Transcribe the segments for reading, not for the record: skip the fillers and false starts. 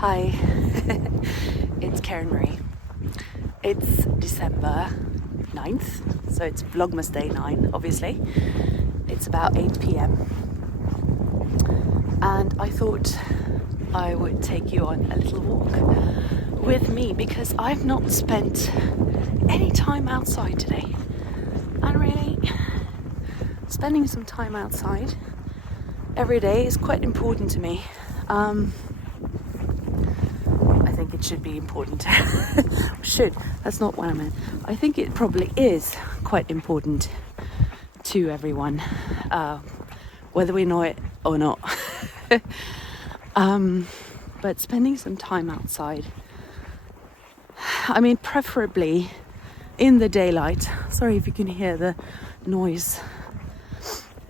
Hi, it's Karen Marie. It's December 9th, so it's Vlogmas Day 9, obviously. It's about 8 p.m. and I thought I would take you on a little walk with me because I've not spent any time outside today. And really, spending some time outside every day is quite important to me. I think it should be important. That's not what I meant. I think it probably is quite important to everyone, whether we know it or not. But spending some time outside, I mean, preferably in the daylight. Sorry if you can hear the noise.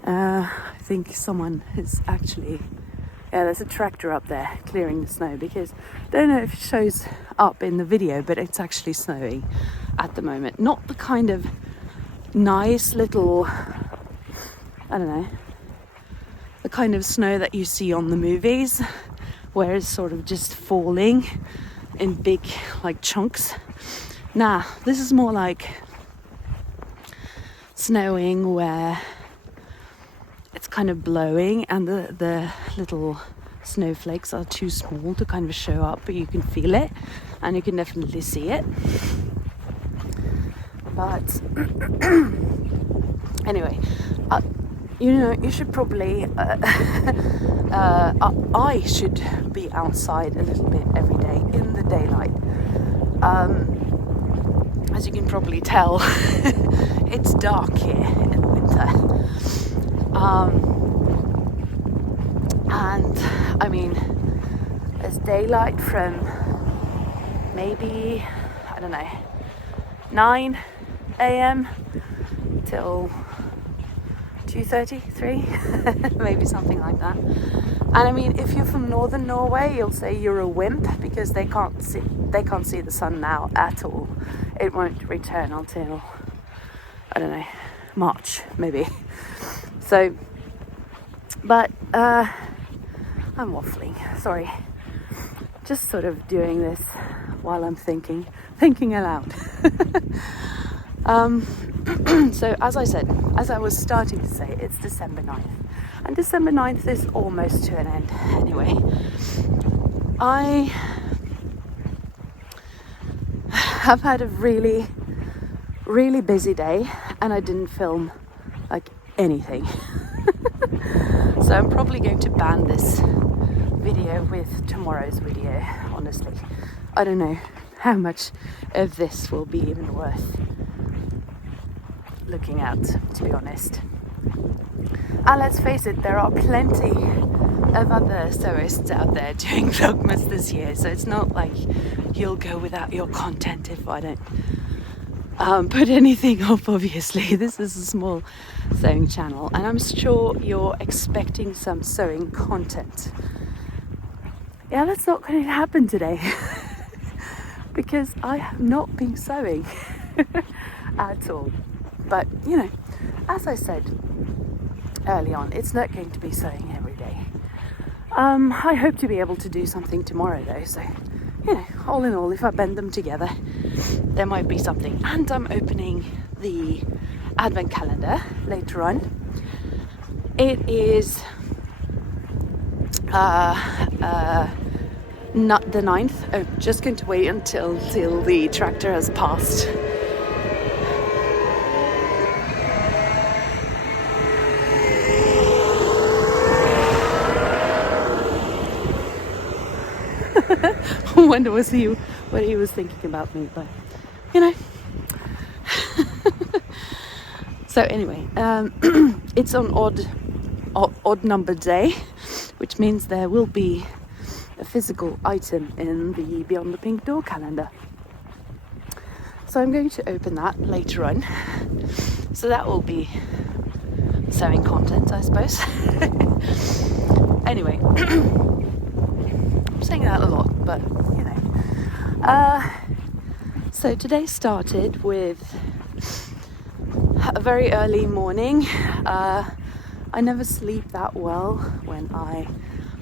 I think someone is actually... Yeah, there's a tractor up there clearing the snow because I don't know if it shows up in the video, but it's actually snowing at the moment. Not the kind of nice little, I don't know, the kind of snow that you see on the movies where it's sort of just falling in big like chunks. Nah, this is more like snowing where it's kind of blowing and the little snowflakes are too small to kind of show up, but you can feel it and you can definitely see it. But anyway, you should probably I should be outside a little bit every day in the daylight. As you can probably tell, it's dark here in the winter. And I mean, there's daylight from maybe, I don't know, 9 a.m. till 2:30, 3, maybe something like that. And I mean, if you're from northern Norway, you'll say you're a wimp because they can't see the sun now at all. It won't return until, I don't know, March maybe. So, but I'm waffling, sorry. Just sort of doing this while I'm thinking aloud. So as I was starting to say, it's December 9th. And December 9th is almost to an end anyway. I have had a really, really busy day and I didn't film like anything. So I'm probably going to ban this video with tomorrow's video, honestly. I don't know how much of this will be even worth looking at, to be honest. And let's face it, there are plenty of other soloists out there doing Vlogmas this year, so it's not like you'll go without your content if I don't put anything up, obviously. This is a small sewing channel and I'm sure you're expecting some sewing content. Yeah, that's not going to happen today because I have not been sewing at all. But, you know, as I said early on, it's not going to be sewing every day. I hope to be able to do something tomorrow though, so, you know, all in all, if I bend them together, there might be something. And I'm opening the advent calendar later on. It is not the 9th. Oh, just going to wait until the tractor has passed. I wonder what he was thinking about me, but you know. So anyway, it's on odd number day, which means there will be a physical item in the Beyond the Pink Door calendar. So I'm going to open that later on. So that will be sewing content, I suppose. Anyway, I'm saying that a lot, but you know. So today started with a very early morning. I never sleep that well when I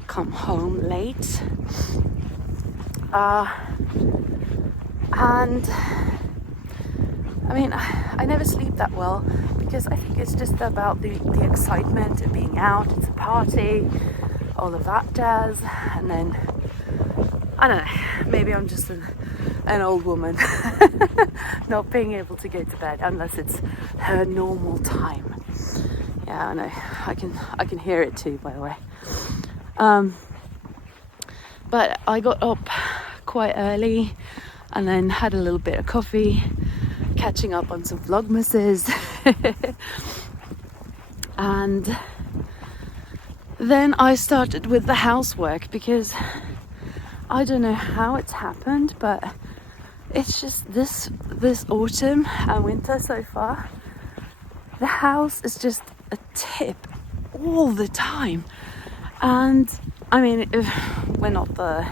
come home late. And I mean, I never sleep that well because I think it's just about the excitement of being out. It's a party, all of that jazz. And then, I don't know, maybe I'm just an old woman not being able to go to bed unless it's her normal time. Yeah, I know. I can hear it too, by the way. But I got up quite early and then had a little bit of coffee, catching up on some Vlogmases. And then I started with the housework because I don't know how it's happened, but it's just this autumn and winter so far, the house is just a tip all the time. And I mean, we're not the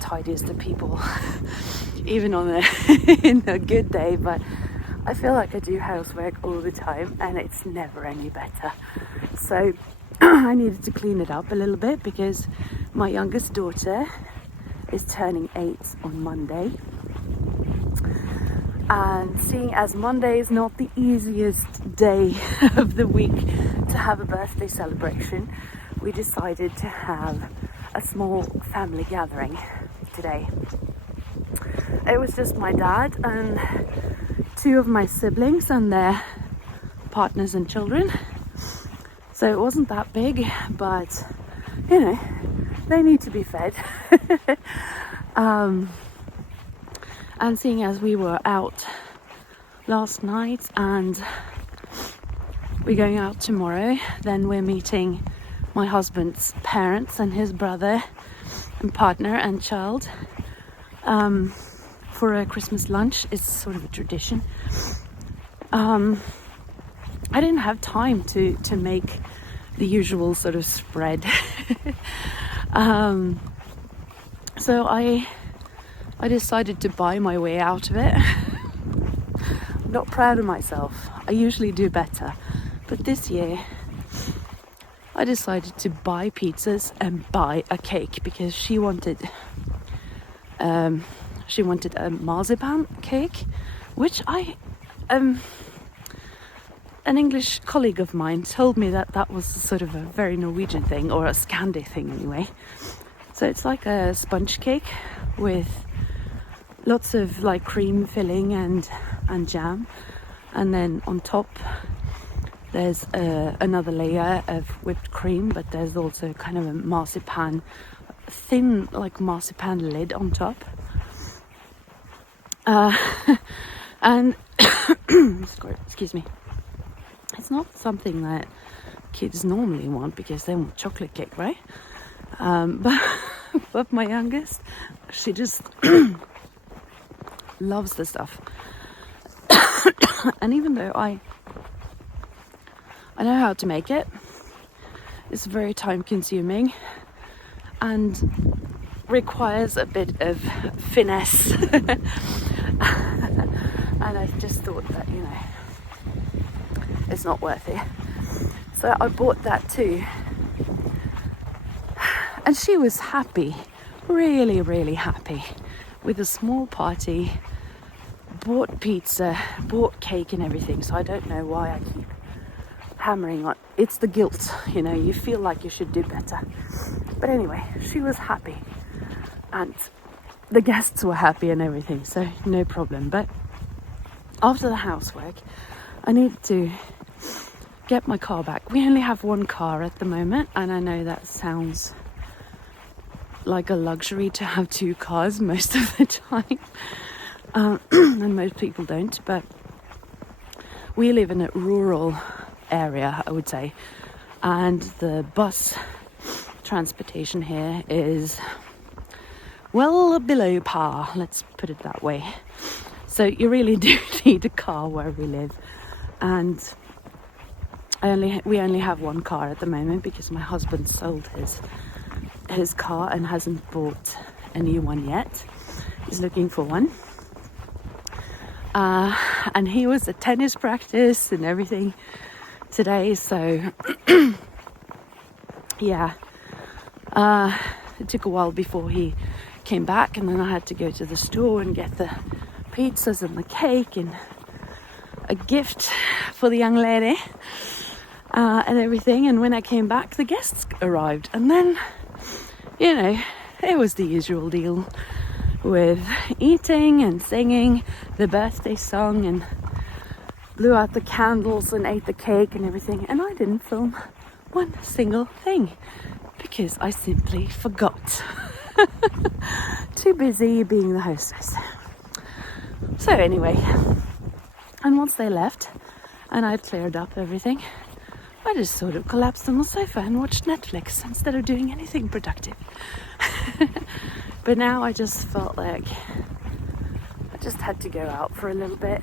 tidiest of people, even on in a good day, but I feel like I do housework all the time and it's never any better. So I needed to clean it up a little bit because my youngest daughter is turning 8 on Monday. And seeing as Monday is not the easiest day of the week to have a birthday celebration, we decided to have a small family gathering today. It was just my dad and 2 of my siblings and their partners and children. So it wasn't that big, but you know, they need to be fed. And seeing as we were out last night and we're going out tomorrow, then we're meeting my husband's parents and his brother and partner and child for a Christmas lunch. It's sort of a tradition. I didn't have time to make the usual sort of spread. So I decided to buy my way out of it. I'm not proud of myself. I usually do better. But this year, I decided to buy pizzas and buy a cake because she wanted a marzipan cake, which an English colleague of mine told me that was sort of a very Norwegian thing, or a Scandi thing anyway. So it's like a sponge cake with lots of like cream filling and jam, and then on top there's another layer of whipped cream, but there's also kind of a marzipan, thin like marzipan lid on top. And excuse me, it's not something that kids normally want because they want chocolate cake, right? But my youngest, she just loves the stuff. And even though I know how to make it, it's very time consuming and requires a bit of finesse. And I just thought that, you know, it's not worth it. So I bought that too. And she was happy, really, really happy with a small party, bought pizza, bought cake and everything. So I don't know why I keep hammering on. It's the guilt, you know, you feel like you should do better. But anyway, she was happy and the guests were happy and everything, so no problem. But after the housework, I need to get my car back. We only have one car at the moment, and I know that sounds like a luxury to have 2 cars most of the time, and most people don't, but we live in a rural area, I would say, and the bus transportation here is well below par, let's put it that way. So you really do need a car where we live, and we only have one car at the moment because my husband sold his car and hasn't bought a new one yet. He's looking for one, and he was at tennis practice and everything today, so yeah, it took a while before he came back, and then I had to go to the store and get the pizzas and the cake and a gift for the young lady and everything. And when I came back, the guests arrived, and then, you know, it was the usual deal with eating and singing the birthday song and blew out the candles and ate the cake and everything. And I didn't film one single thing because I simply forgot. Too busy being the hostess. So anyway, and once they left and I'd cleared up everything, I just sort of collapsed on the sofa and watched Netflix instead of doing anything productive. But now I just felt like I just had to go out for a little bit.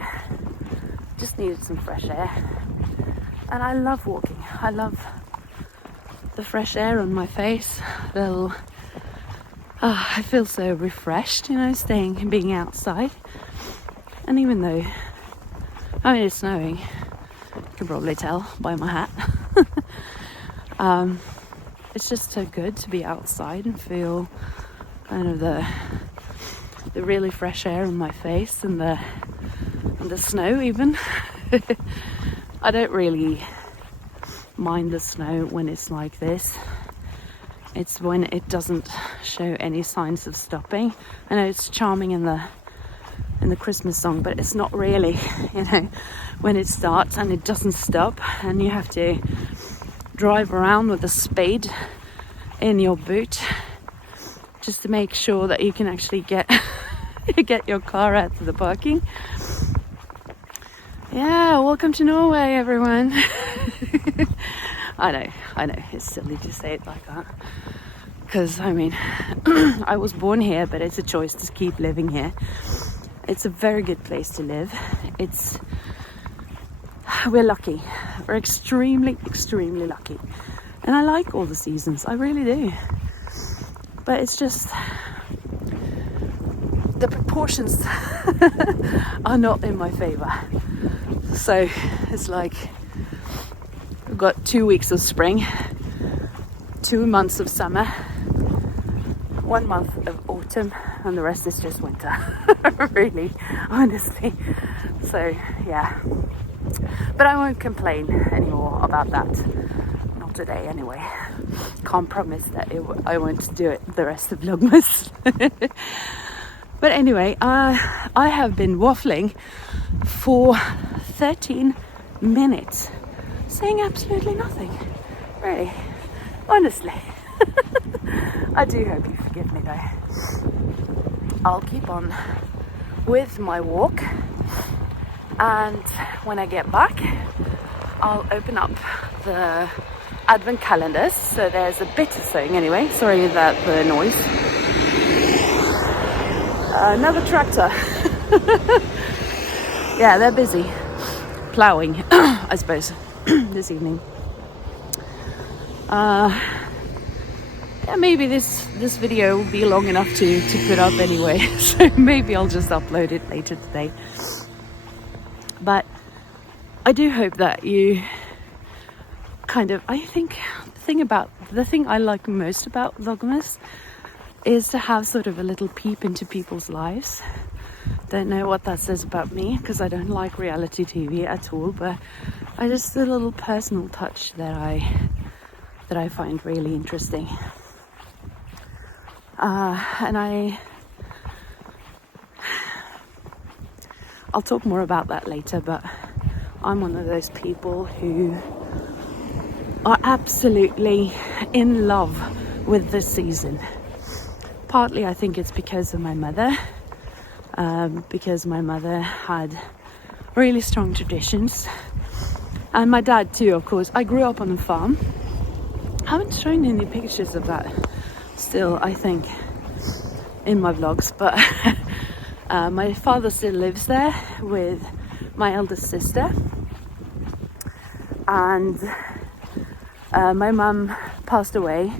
Just needed some fresh air. And I love walking. I love the fresh air on my face. I feel so refreshed, you know, being outside. And even though, I mean, it's snowing, you can probably tell by my hat. It's just so good to be outside and feel kind of the really fresh air on my face and the snow even. I don't really mind the snow when it's like this. It's when it doesn't show any signs of stopping. I know it's charming in the Christmas song, but it's not really, you know, when it starts and it doesn't stop and you have to drive around with a spade in your boot just to make sure that you can actually get your car out to the parking. Yeah, welcome to Norway, everyone. I know, it's silly to say it like that. Because, I mean, I was born here, but it's a choice to keep living here. It's a very good place to live. We're lucky. We're extremely, extremely lucky. And I like all the seasons, I really do. But it's just, the proportions are not in my favor. So it's like, we've got 2 weeks of spring, 2 months of summer, 1 month of autumn, and the rest is just winter. Really, honestly. So yeah, but I won't complain anymore about that. Not today anyway. Can't promise that I won't do it the rest of Vlogmas. But anyway, I have been waffling for 13 minutes saying absolutely nothing, really, honestly. I do hope you forgive me though. I'll keep on with my walk, and when I get back I'll open up the advent calendars. So there's a bit of sewing anyway, sorry about the noise. Another tractor. Yeah, they're busy ploughing, I suppose, this evening. Yeah, maybe this video will be long enough to put up anyway, so maybe I'll just upload it later today. But I do hope that you kind of, I think the thing I like most about Vlogmas is to have sort of a little peep into people's lives. Don't know what that says about me, because I don't like reality TV at all, but I just, a little personal touch that I find really interesting. And I'll talk more about that later, but I'm one of those people who are absolutely in love with this season. Partly I think it's because of my mother, because my mother had really strong traditions, and my dad too, of course. I grew up on a farm. I haven't shown any pictures of that still, I think, in my vlogs, but my father still lives there with my eldest sister, and my mum passed away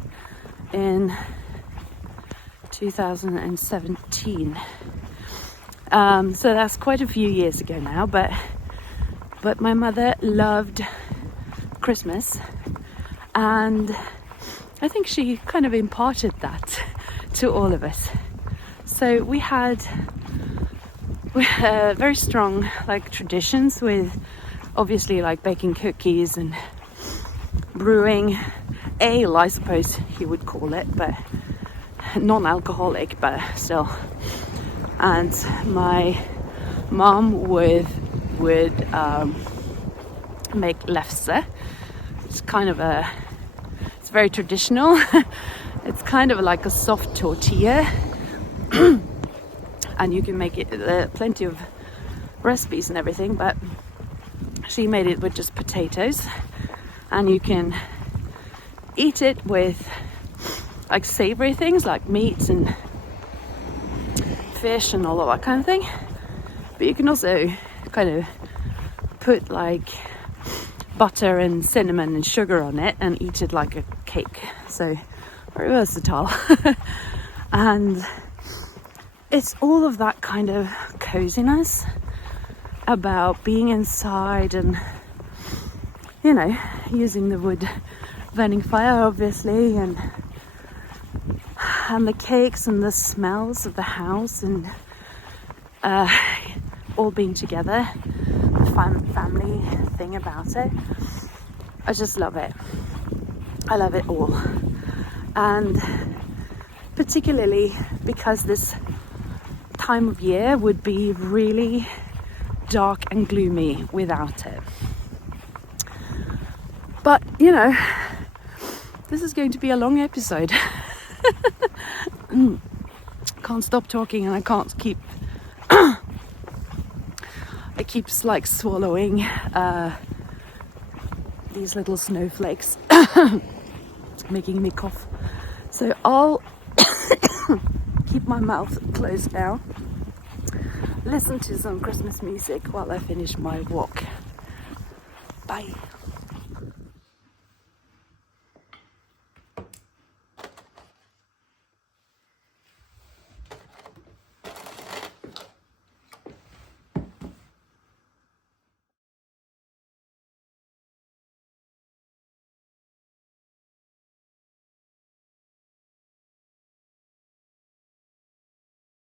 in 2017, so that's quite a few years ago now, but my mother loved Christmas, and I think she kind of imparted that to all of us. So we had very strong like traditions with obviously like baking cookies and brewing ale, I suppose you would call it, but non-alcoholic, but still. And my mom would make lefse. It's very traditional. It's kind of like a soft tortilla, and you can make it plenty of recipes and everything, but she made it with just potatoes, and you can eat it with like savory things like meat and fish and all of that kind of thing, but you can also kind of put like butter and cinnamon and sugar on it and eat it like a cake. So very versatile. And it's all of that kind of coziness about being inside and, you know, using the wood burning fire obviously, and the cakes and the smells of the house, and all being together, the family thing about it. I just love it. I love it all. And particularly because this time of year would be really dark and gloomy without it. But, you know, this is going to be a long episode. Can't stop talking, and I can't keep it keeps like swallowing these little snowflakes, making me cough. So I'll keep my mouth closed now, listen to some Christmas music while I finish my walk. Bye.